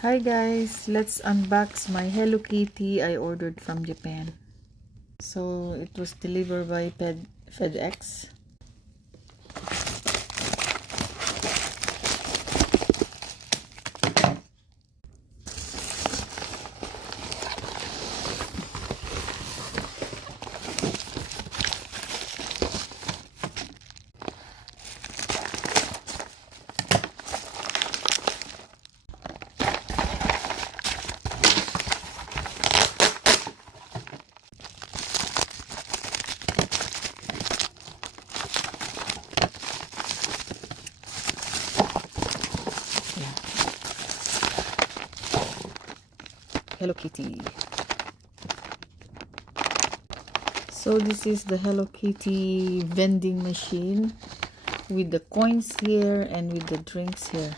Hi guys, let's unbox my Hello Kitty I ordered from Japan. So it was delivered by FedEx. Hello Kitty. So this is the Hello Kitty vending machine with the coins here and with the drinks here.